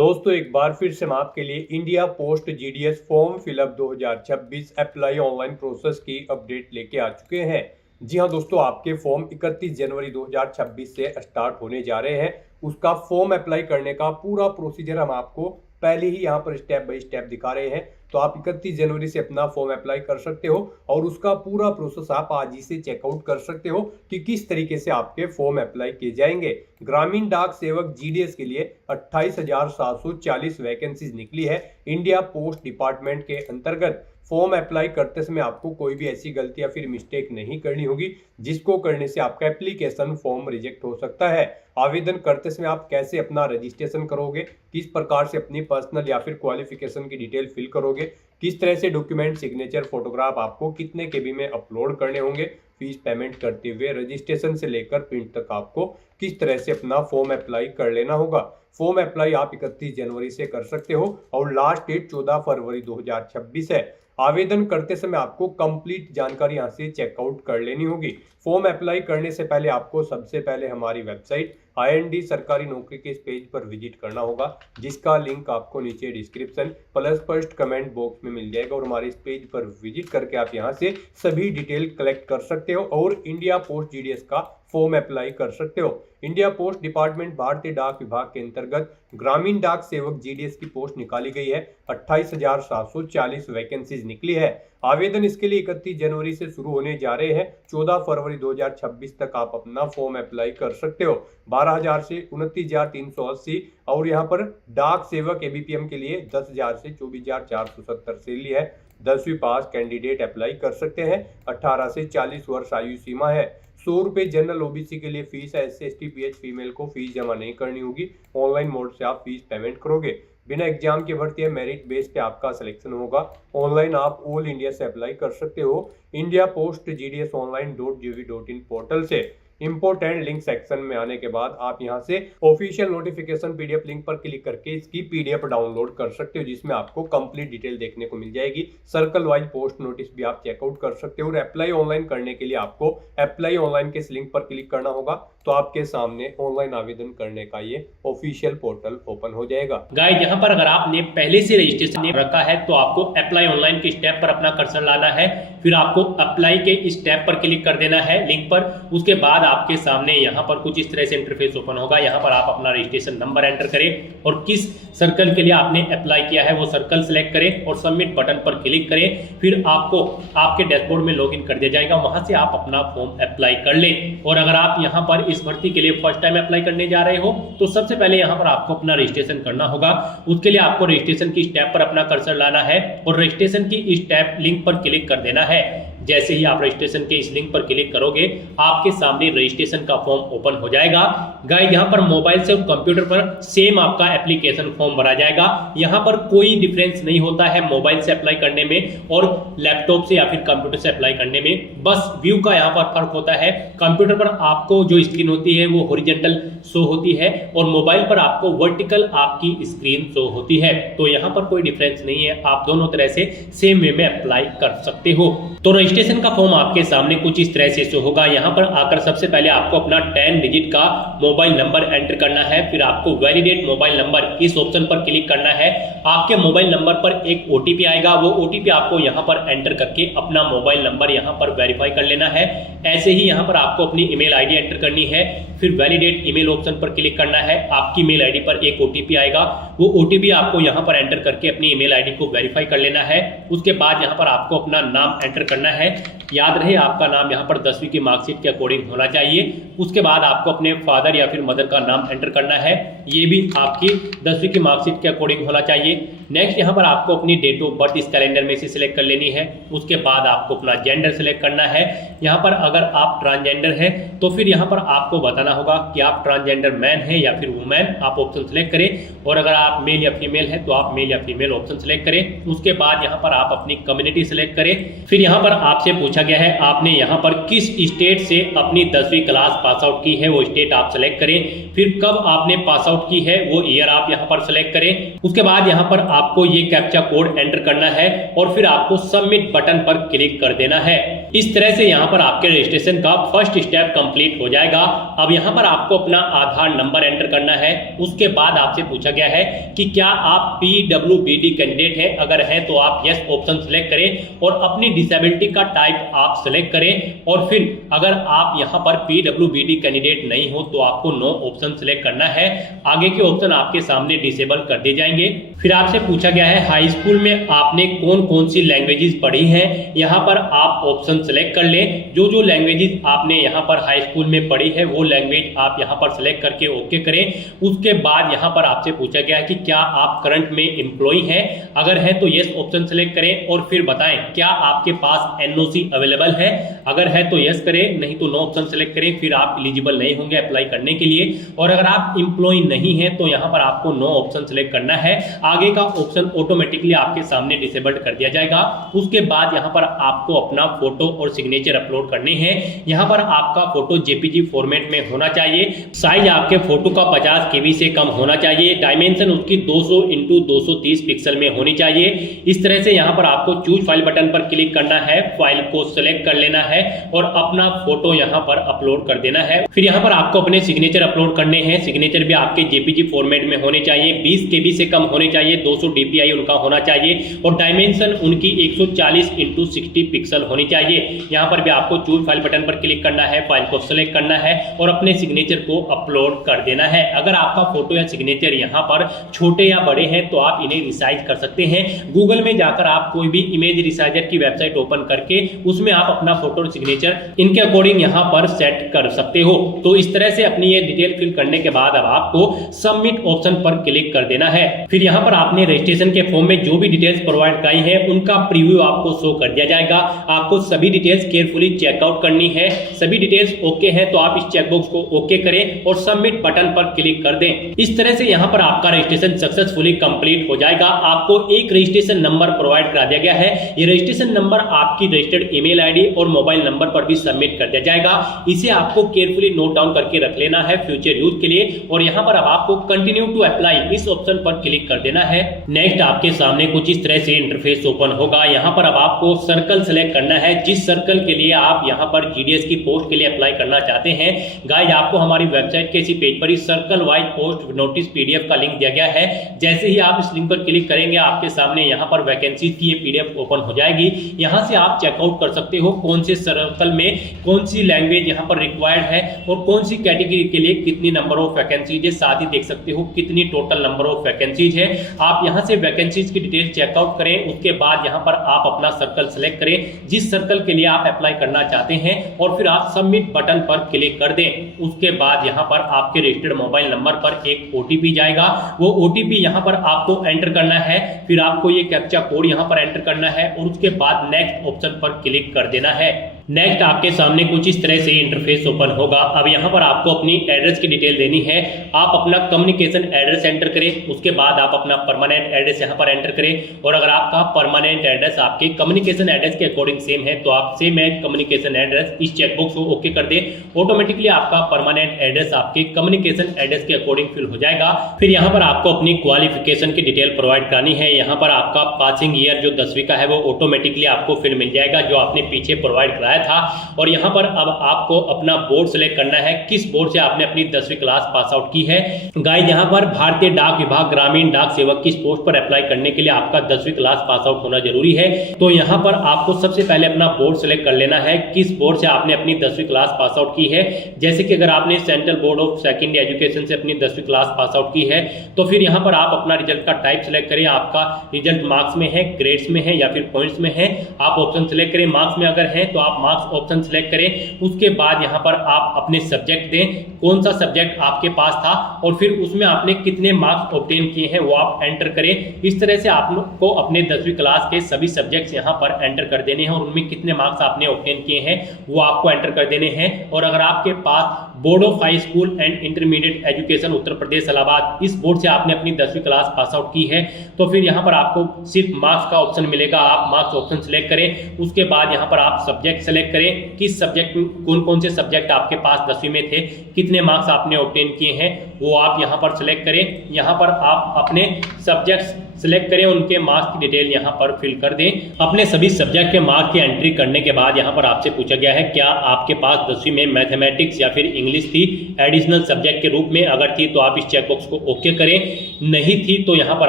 दोस्तों एक बार फिर से हम आपके लिए India post GDS form fill up 2026 apply online process की अपडेट लेके आ चुके हैं। जी हां दोस्तों, आपके फॉर्म 31 जनवरी 2026 से स्टार्ट होने जा रहे हैं। उसका फॉर्म अप्लाई करने का पूरा प्रोसीजर हम आपको पहले ही यहां पर स्टेप बाय स्टेप दिखा रहे हैं। तो आप 31 जनवरी से अपना फॉर्म अप्लाई कर सकते हो और उसका पूरा प्रोसेस आप आज ही से चेकआउट कर सकते हो कि किस तरीके से आपके फॉर्म अप्लाई किए जाएंगे। ग्रामीण डाक सेवक जीडीएस के लिए 28,740 वैकेंसीज निकली है। इंडिया पोस्ट डिपार्टमेंट के अंतर्गत फॉर्म अप्लाई करते समय आपको कोई भी ऐसी गलती या फिर मिस्टेक नहीं करनी होगी जिसको करने से आपका एप्लीकेशन फॉर्म रिजेक्ट हो सकता है। आवेदन करते समय आप कैसे अपना रजिस्ट्रेशन करोगे, किस प्रकार से अपनी पर्सनल या फिर क्वालिफिकेशन की डिटेल फिल करोगे, किस तरह से डॉक्यूमेंट, सिग्नेचर, फोटोग्राफ आपको कितने केबी में अपलोड करने होंगे, फीस पेमेंट करते हुए रजिस्ट्रेशन से लेकर प्रिंट तक आपको किस तरह से अपना फॉर्म अप्लाई कर लेना होगा। फॉर्म अप्लाई आप 31 जनवरी से कर सकते हो और लास्ट डेट 14 फरवरी 2026 है। आवेदन करते समय आपको कंप्लीट जानकारी यहाँ से चेकआउट कर लेनी होगी। फॉर्म अप्लाई करने से पहले आपको सबसे पहले हमारी वेबसाइट IND सरकारी नौकरी के इस पेज पर विजिट करना होगा, जिसका लिंक आपको नीचे description plus first comment box में मिल जाएगा। और हमारे इस पेज पर विजिट करके आप यहाँ से सभी डिटेल कलेक्ट कर सकते हो और इंडिया पोस्ट जीडीएस का फॉर्म अप्लाई कर सकते हो। इंडिया पोस्ट डिपार्टमेंट भारतीय डाक विभाग के अंतर्गत ग्रामीण डाक सेवक जीडीएस की पोस्ट निकाली गई है। 28,740 वैकेंसीज निकली है। आवेदन इसके लिए 31 जनवरी से शुरू होने जा रहे हैं। 14 फरवरी 2026 तक आप अपना फॉर्म अप्लाई कर सकते हो। 12,000 से 29,380 और यहाँ पर डाक सेवक ABPM के लिए 10,000 से 24,470 सैलरी है। 10वीं पास कैंडिडेट अप्लाई कर सकते हैं। 18 से 40 वर्ष आयु सीमा है। 100 रुपये जनरल OBC के लिए फीस है। SC ST PH फीमेल को फीस जमा नहीं करनी होगी। ऑनलाइन मोड से आप फीस पेमेंट करोगे। बिना एग्जाम के भर्ती है, मेरिट बेस पे आपका सिलेक्शन होगा। ऑनलाइन आप ऑल इंडिया से अप्लाई कर सकते हो India post GDS online.gov.in portal से। इंपोर्टेंट लिंक सेक्शन में आने के बाद आप यहां से ऑफिशियल नोटिफिकेशन PDF लिंक पर क्लिक करके इसकी PDF डाउनलोड कर सकते हो, जिसमें आपको कंप्लीट डिटेल देखने को मिल जाएगी। सर्कल वाइज पोस्ट नोटिस भी आप चेकआउट कर सकते हो। और अप्लाई ऑनलाइन करने के लिए आपको अप्लाई ऑनलाइन के इस लिंक पर क्लिक करना होगा, तो आपके सामने ऑनलाइन आवेदन करने का ये ऑफिशियल पोर्टल ओपन हो जाएगा। गाइस, यहाँ पर अगर आपने पहले से रजिस्ट्रेशन रखा है तो आपको अप्लाई ऑनलाइन के स्टेप पर अपना कर्सर लाना है। फिर आपको अप्लाई के स्टेप पर क्लिक कर देना है लिंक पर। उसके बाद आपके सामने यहाँ पर कुछ इस तरह से इंटरफेस ओपन होगा। यहाँ पर आप अपना रजिस्ट्रेशन नंबर एंटर करें और किस सर्कल के लिए आपने अप्लाई किया है वो सर्कल सेलेक्ट करें और सबमिट बटन पर क्लिक करें। फिर आपको आपके डैशबोर्ड में लॉगिन कर दिया जाएगा। वहां से आप अपना फॉर्म अप्लाई कर लें। और अगर आप यहाँ पर इस भर्ती के लिए फर्स्ट टाइम अप्लाई करने जा रहे हो तो सबसे पहले यहाँ पर आपको अपना रजिस्ट्रेशन करना होगा। उसके लिए आपको रजिस्ट्रेशन की स्टेप पर अपना कर्सर लाना है और रजिस्ट्रेशन की स्टेप लिंक पर क्लिक कर देना है। जैसे ही आप रजिस्ट्रेशन के इस लिंक पर क्लिक करोगे आपके सामने रजिस्ट्रेशन का फॉर्म ओपन हो जाएगा। गाइस, यहाँ पर मोबाइल से कंप्यूटर पर सेम आपका एप्लीकेशन फॉर्म भरा जाएगा। यहाँ पर कोई डिफरेंस नहीं होता है मोबाइल से अप्लाई करने में और लैपटॉप से या फिर कंप्यूटर से अप्लाई करने में। बस व्यू का यहाँ पर फर्क होता है। कंप्यूटर पर आपको जो स्क्रीन होती है वो हॉरिजॉन्टल शो होती है और मोबाइल पर आपको वर्टिकल आपकी स्क्रीन शो होती है। तो यहाँ पर कोई डिफरेंस नहीं है, आप दोनों तरह से सेम वे में अप्लाई कर सकते हो। तो रजिस्ट्रेशन का फॉर्म आपके सामने कुछ इस तरह से शो होगा। यहाँ पर आकर सबसे पहले आपको अपना 10 डिजिट का मोबाइल नंबर एंटर करना है। फिर आपको वैलिडेट मोबाइल नंबर इस ऑप्शन पर क्लिक करना है। आपके मोबाइल नंबर पर एक OTP आएगा। वो OTP आपको यहाँ पर एंटर करके अपना मोबाइल नंबर यहाँ पर वेरीफाई कर लेना है। ऐसे ही यहाँ पर आपको अपनी ईमेल ID एंटर करनी है। फिर वैलिडेट ईमेल ऑप्शन पर क्लिक करना है। आपकी मेल ID पर एक OTP आएगा। वो OTP आपको यहाँ पर एंटर करके अपनी ईमेल ID को वेरीफाई कर लेना है। उसके बाद यहाँ पर आपको अपना नाम एंटर करना है। याद रहे आपका नाम यहाँ पर 10वीं की मार्कशीट के अकॉर्डिंग होना चाहिए। उसके बाद आपको अपने फादर या फिर मदर का नाम एंटर करना है। ये भी आपकी 10वीं की मार्कशीट के अकॉर्डिंग होना चाहिए। नेक्स्ट यहाँ पर आपको अपनी डेट ऑफ बर्थ इस कैलेंडर में से सिलेक्ट कर लेनी है। उसके बाद आपको अपना जेंडर सिलेक्ट करना है। यहाँ पर अगर आप ट्रांसजेंडर है तो फिर यहाँ पर आपको बताना होगा कि आप ट्रांसजेंडर मैन है या फिर वुमेन, आप ऑप्शन सिलेक्ट करें। और अगर आप मेल या फीमेल है तो आप मेल या फीमेल ऑप्शन सिलेक्ट करें। उसके बाद यहाँ पर आप अपनी कम्युनिटी सिलेक्ट करें। फिर यहाँ पर आपसे पूछा गया है आपने यहाँ पर किस स्टेट से अपनी 10वीं क्लास पास आउट की है, वो स्टेट आप सिलेक्ट करें। फिर कब आपने पास आउट की है वो ईयर आप यहाँ पर सिलेक्ट करें। उसके बाद यहाँ पर आपको ये कैप्चा कोड एंटर करना है और फिर आपको सबमिट बटन पर क्लिक कर देना है। इस तरह से यहाँ पर आपके रजिस्ट्रेशन का फर्स्ट स्टेप कंप्लीट हो जाएगा। अब यहाँ पर आपको अपना आधार नंबर एंटर करना है। उसके बाद आपसे पूछा गया है कि क्या आप PWBD कैंडिडेट हैं, अगर है तो आप यस ऑप्शन सेलेक्ट करें और अपनी डिसेबिलिटी का टाइप आप सेलेक्ट करें, और फिर अगर आप यहाँ पर PWBD कैंडिडेट नहीं हो तो आपको नो ऑप्शन सेलेक्ट करना है। आगे के ऑप्शन आपके सामने डिसेबल कर दिए जाएंगे। फिर आपसे पूछा गया है हाई स्कूल में आपने कौन कौन सी लैंग्वेजेस पढ़ी हैं, यहाँ पर आप ऑप्शन सेलेक्ट कर लें। जो जो लैंग्वेजेस आपने यहाँ पर हाई स्कूल में पढ़ी है वो लैंग्वेज आप यहाँ पर सेलेक्ट करके ओके करें। उसके बाद यहाँ पर आपसे पूछा गया है कि क्या आप करंट में एम्प्लॉय हैं, अगर है तो यस ऑप्शन सेलेक्ट करें और फिर बताएं क्या आपके पास NOC अवेलेबल है, अगर है तो यस करें, नहीं तो नो ऑप्शन सेलेक्ट करें, फिर आप एलिजिबल नहीं होंगे अप्लाई करने के लिए। और अगर आप एम्प्लॉय नहीं है तो यहाँ पर आपको नो ऑप्शन सेलेक्ट करना है। आगे का ऑप्शन ऑटोमेटिकली आपके सामने डिसेबल्ड कर दिया जाएगा। उसके बाद यहाँ पर आपको अपना फोटो और सिग्नेचर अपलोड करने हैं। यहाँ पर आपका फोटो JPG फॉर्मेट में होना चाहिए। साइज आपके फोटो का 50 KB से कम होना चाहिए। डायमेंशन उसकी 200 × 230 पिक्सल में होनी चाहिए। इस तरह से यहाँ पर आपको चूज फाइल बटन पर क्लिक करना है, फाइल को सिलेक्ट कर लेना है और अपना फोटो यहाँ पर अपलोड कर देना है। फिर यहाँ पर आपको अपने सिग्नेचर अपलोड करने हैं। सिग्नेचर भी आपके JPG फॉर्मेट में होने चाहिए, 20 KB से कम होने चाहिए, 200 DPI उनका होना चाहिए और डायमेंशन उनकी 140 × 60 पिक्सल होनी चाहिए। यहाँ पर भी आपको चूज फाइल बटन पर क्लिक करना है, फाइल को सिलेक्ट करना है और अपने सिग्नेचर को अपलोड कर देना है। अगर आपका फोटो या सिग्नेचर यहाँ पर छोटे या बड़े हैं तो आप इन्हें रिसाइज कर सकते हैं। गूगल में जाकर आप कोई भी इमेज रिसाइजर की वेबसाइट ओपन करके उसमें आप अपना फोटो और सिग्नेचर इनके अकॉर्डिंग यहाँ पर सेट कर सकते हो। तो इस तरह से अपनी ये डिटेल फिल करने के बाद अब आपको सबमिट ऑप्शन पर क्लिक कर देना है। फिर यहाँ पर आपने रजिस्ट्रेशन के फॉर्म में जो भी डिटेल्स प्रोवाइड कराई है उनका प्रीव्यू आपको शो कर दिया जाएगा। आपको सभी डिटेल्स केयरफुली चेकआउट करनी है। सभी डिटेल्स ओके है तो आप इस चेकबॉक्स को ओके करें और सबमिट बटन पर क्लिक कर दें। इस तरह से यहाँ पर आपका रजिस्ट्रेशन सक्सेसफुली कंप्लीट हो जाएगा। आपको एक रजिस्ट्रेशन नंबर प्रोवाइड करा दिया गया है। ये रजिस्ट्रेशन नंबर आपकी रजिस्टर्ड ईमेल आईडी और मोबाइल नंबर पर भी सबमिट कर दिया जाएगा। इसे आपको केयरफुली नोट डाउन करके रख लेना है फ्यूचर यूज के लिए। और यहाँ पर अब आपको कंटिन्यू टू अप्लाई इस ऑप्शन पर क्लिक कर देना है। नेक्स्ट आपके सामने कुछ इस तरह से इंटरफेस ओपन होगा। यहाँ पर अब आपको सर्कल सेलेक्ट करना है, जिस सर्कल के लिए आप यहाँ पर GDS की पोस्ट के लिए अप्लाई करना चाहते हैं। गाइस आपको हमारी वेबसाइट के इसी पेज पर इस circle wise post notice PDF का लिंक दिया गया है। जैसे ही आप इस लिंक पर क्लिक करेंगे आपके सामने यहाँ पर वैकेंसीज की ये PDF ओपन हो जाएगी। यहाँ से आप चेकआउट कर सकते हो कौन से सर्कल में कौन सी लैंग्वेज यहाँ पर रिक्वायर्ड है और कौन सी कैटेगरी के लिए कितनी नंबर ऑफ वैकेंसीज है। साथ ही देख सकते हो कितनी टोटल नंबर ऑफ वैकेंसीज है। आप यहाँ से वैकेंसीज की डिटेल चेकआउट करें। उसके बाद यहाँ पर आप अपना सर्कल सेलेक्ट करें जिस सर्कल के लिए आप अप्लाई करना चाहते हैं और फिर आप सबमिट बटन पर क्लिक कर दें। उसके बाद यहाँ पर आपके रजिस्टर्ड मोबाइल नंबर पर एक OTP जाएगा। वो OTP यहाँ पर आपको एंटर करना है। फिर आपको ये कैप्चा कोड यहाँ पर एंटर करना है और उसके बाद नेक्स्ट ऑप्शन पर क्लिक कर देना है। नेक्स्ट आपके सामने कुछ इस तरह से इंटरफेस ओपन होगा। अब यहाँ पर आपको अपनी एड्रेस की डिटेल देनी है। आप अपना कम्युनिकेशन एड्रेस एंटर करें। उसके बाद आप अपना परमानेंट एड्रेस यहाँ पर एंटर करें और अगर आपका परमानेंट एड्रेस आपके कम्युनिकेशन एड्रेस के अकॉर्डिंग सेम है तो आप सेम एज कम्युनिकेशन एड्रेस इस चेकबॉक्स को ओके कर दें। ऑटोमेटिकली आपका परमानेंट एड्रेस आपके कम्युनिकेशन एड्रेस के अकॉर्डिंग फिल हो जाएगा। फिर यहाँ पर आपको अपनी क्वालिफिकेशन की डिटेल प्रोवाइड करानी है। यहाँ पर आपका पासिंग ईयर जो 10वीं का है वो ऑटोमेटिकली आपको फिर मिल जाएगा जो आपने पीछे प्रोवाइड कराया था। और यहाँ पर अब आपको अपना बोर्ड सेलेक्ट करना है, किस बोर्ड से आपने अपनी 10वीं क्लास पास आउट की है। गाइस यहाँ पर भारतीय डाक विभाग ग्रामीण डाक सेवक की पोस्ट पर अप्लाई करने के लिए आपका 10वीं क्लास पास आउट होना जरूरी है। तो यहाँ पर आपको सबसे पहले अपना बोर्ड सेलेक्ट कर लेना है, किस बोर्ड से आपने अपनी 10वीं क्लास पास आउट की है। जैसे कि अगर आपने central board of secondary education से अपनी 10वीं क्लास पास आउट की है तो फिर यहाँ पर आप अपना रिजल्ट का टाइप सेलेक्ट करें। आपका रिजल्ट मार्क्स में है, ग्रेड्स में है या फिर पॉइंट्स में है, आप ऑप्शन सेलेक्ट करें। मार्क्स में अगर है तो आप मार्क्स ऑप्शन सेलेक्ट करें। उसके बाद यहाँ पर आप अपने सब्जेक्ट दें, कौन सा सब्जेक्ट आपके पास था और फिर उसमें आपने कितने मार्क्स ऑब्टेन किए हैं वो आप एंटर करें। इस तरह से आपको अपने 10वीं क्लास के सभी सब्जेक्ट्स यहाँ पर एंटर कर देने हैं और उनमें कितने मार्क्स आपने ऑब्टेन किए हैं वो आपको एंटर कर देने हैं। और अगर आपके पास board of high school and intermediate education Uttar Pradesh Allahabad, इस बोर्ड से आपने अपनी 10वीं क्लास पास आउट की है तो फिर यहाँ पर आपको सिर्फ मार्क्स का ऑप्शन मिलेगा। आप मार्क्स ऑप्शन सेलेक्ट करें, उसके बाद यहाँ पर आप सब्जेक्ट सेलेक्ट करें, किस सब्जेक्ट कौन कौन से सब्जेक्ट आपके पास 10वीं में थे, कितने मार्क्स आपने ऑब्टेन किए हैं वो आप यहाँ पर सेलेक्ट करें। यहाँ पर आप अपने सब्जेक्ट्स सिलेक्ट करें, उनके मार्क्स की डिटेल यहाँ पर फिल कर दें। अपने सभी सब्जेक्ट के मार्क्स की एंट्री करने के बाद यहाँ पर आपसे पूछा गया है क्या आपके पास 10वीं में मैथमेटिक्स या फिर इंग्लिश थी एडिशनल सब्जेक्ट के रूप में। अगर थी तो आप इस चेकबॉक्स को ओके करें, नहीं थी तो यहाँ पर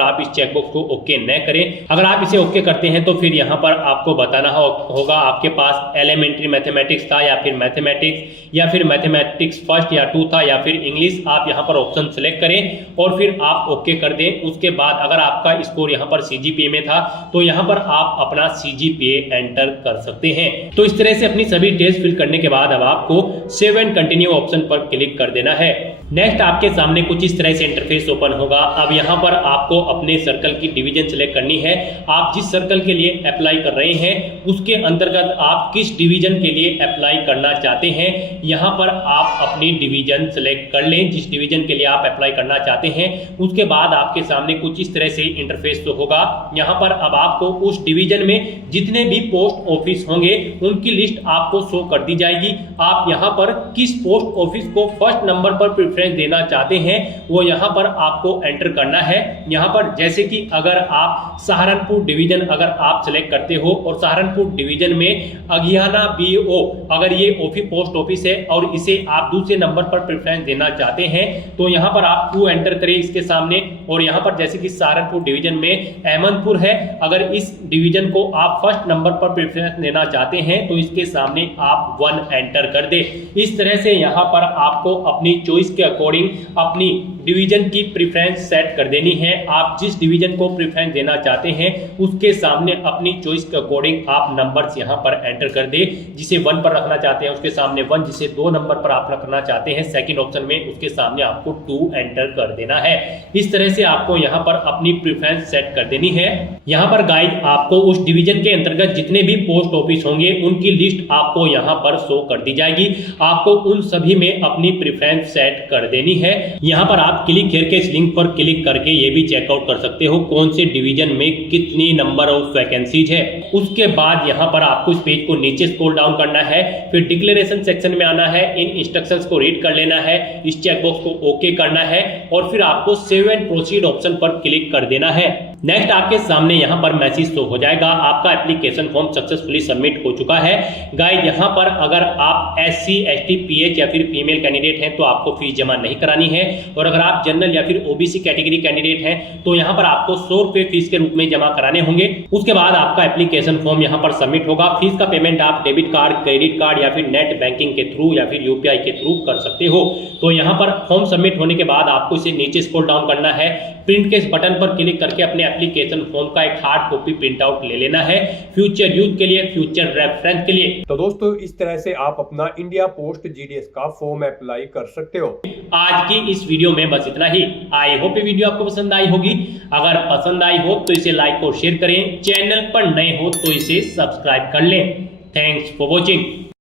आप इस चेकबॉक्स को ओके न करें। अगर आप इसे ओके करते हैं तो फिर यहाँ पर आपको बताना होगा आपके पास एलिमेंट्री मैथमेटिक्स था या फिर मैथमेटिक्स या फिर मैथमेटिक्स फर्स्ट या 2 था या फिर इंग्लिश। आप यहाँ पर ऑप्शन सेलेक्ट करें और फिर आप ओके कर दें। उसके बाद अगर आपका स्कोर यहाँ पर सीजीपीए में था तो यहाँ पर आप अपना सीजीपीए एंटर कर सकते हैं। तो इस तरह से अपनी सभी डिटेल्स फिल करने के बाद अब आपको सेव एंड कंटिन्यू ऑप्शन पर क्लिक कर देना है। नेक्स्ट आपके सामने कुछ इस तरह से इंटरफेस ओपन होगा। अब यहाँ पर आपको अपने सर्कल की डिवीजन सिलेक्ट करनी है। आप जिस सर्कल के लिए अप्लाई कर रहे हैं उसके अंतर्गत आप किस डिवीजन के लिए अप्लाई करना चाहते हैं यहाँ पर आप अपनी डिवीजन सिलेक्ट कर लें, जिस डिवीजन के लिए आप अप्लाई करना चाहते हैं। उसके बाद आपके सामने कुछ इस तरह से इंटरफेस तो होगा। यहाँ पर अब आपको उस डिवीजन में जितने भी पोस्ट ऑफिस होंगे उनकी लिस्ट आपको शो कर दी जाएगी। आप यहाँ पर किस पोस्ट ऑफिस को फर्स्ट नंबर पर प्रेफरेंस देना चाहते हैं वो यहाँ पर आपको एंटर करना है। यहाँ पर जैसे कि अगर आप सहारनपुर डिवीजन अगर आप सिलेक्ट करते हो और सहारनपुर डिवीजन में अगियाना बीओ अगर ये पोस्ट ऑफिस है और इसे आप दूसरे नंबर पर प्रेफरेंस देना चाहते हैं तो यहाँ पर आप 2 एंटर करें इसके सामने। और यहाँ पर जैसे कि सहारनपुर डिवीजन में अहमदपुर है, अगर इस डिवीजन को आप फर्स्ट नंबर पर प्रेफरेंस देना चाहते हैं तो इसके सामने आप 1 एंटर कर दे। इस तरह से यहाँ पर आपको अपनी चॉइस के अकॉर्डिंग अपनी डिवीजन की प्रेफरेंस सेट कर देनी है। आप जिस डिवीजन को प्रेफरेंस देना चाहते हैं उसके सामने अपनी चॉइस के अकॉर्डिंग आप नंबर्स यहाँ पर एंटर कर दे। जिसे 1 पर रखना चाहते हैं उसके सामने 1, जिसे 2 नंबर पर आप रखना चाहते हैं सेकंड ऑप्शन में उसके सामने आपको 2 एंटर कर देना है। इस तरह से आपको यहाँ पर अपनी प्रेफरेंस सेट कर देनी है। यहाँ पर गाइड आपको उस डिवीजन के अंतर्गत जितने भी पोस्ट ऑफिस होंगे उनकी लिस्ट आपको यहाँ पर शो कर दी जाएगी। आपको उन सभी में अपनी प्रेफरेंस सेट कर देनी है। यहाँ पर आप क्लिक हियर के इस लिंक पर क्लिक करके ये भी चेकआउट कर सकते हो कौन से डिवीजन में कितनी नंबर ऑफ वैकेंसीज है। उसके बाद यहाँ पर आपको इस पेज को नीचे स्क्रॉल डाउन करना है, फिर डिक्लेरेशन सेक्शन में आना है, इन इंस्ट्रक्शंस को रीड कर लेना है, इस चेकबॉक्स को ओके करना है और फिर आपको सेव एंड प्रोसीड ऑप्शन पर क्लिक कर देना है। नेक्स्ट आपके सामने यहाँ पर मैसेज शो हो जाएगा आपका एप्लीकेशन फॉर्म सक्सेसफुली सबमिट हो चुका है। गाइड यहाँ पर अगर आप SC ST PH या फिर फीमेल कैंडिडेट हैं तो आपको फीस जमा नहीं करानी है और अगर आप जनरल या फिर OBC कैटेगरी कैंडिडेट हैं तो यहाँ पर आपको 100 रुपए फीस के रूप में जमा कराने होंगे। उसके बाद आपका एप्लीकेशन फॉर्म यहाँ पर सबमिट होगा। फीस का पेमेंट आप डेबिट कार्ड, क्रेडिट कार्ड या फिर नेट बैंकिंग के थ्रू या फिर UPI के थ्रू कर सकते हो। तो यहाँ पर फॉर्म सबमिट होने के बाद आपको इसे नीचे स्क्रॉल डाउन करना है, प्रिंट के इस बटन पर क्लिक करके अपने एप्लीकेशन फॉर्म का एक हार्ड कॉपी प्रिंट आउट ले लेना है फ्यूचर यूज के लिए, फ्यूचर रेफरेंस के लिए। तो दोस्तों इस तरह से आप अपना इंडिया पोस्ट GDS का फॉर्म अप्लाई कर सकते हो। आज की इस वीडियो में बस इतना ही। आई होप ये वीडियो आपको पसंद आई होगी। अगर पसंद आई हो तो इसे लाइक और शेयर करें, चैनल पर नए हो तो इसे सब्सक्राइब कर लें। Thanks for watching.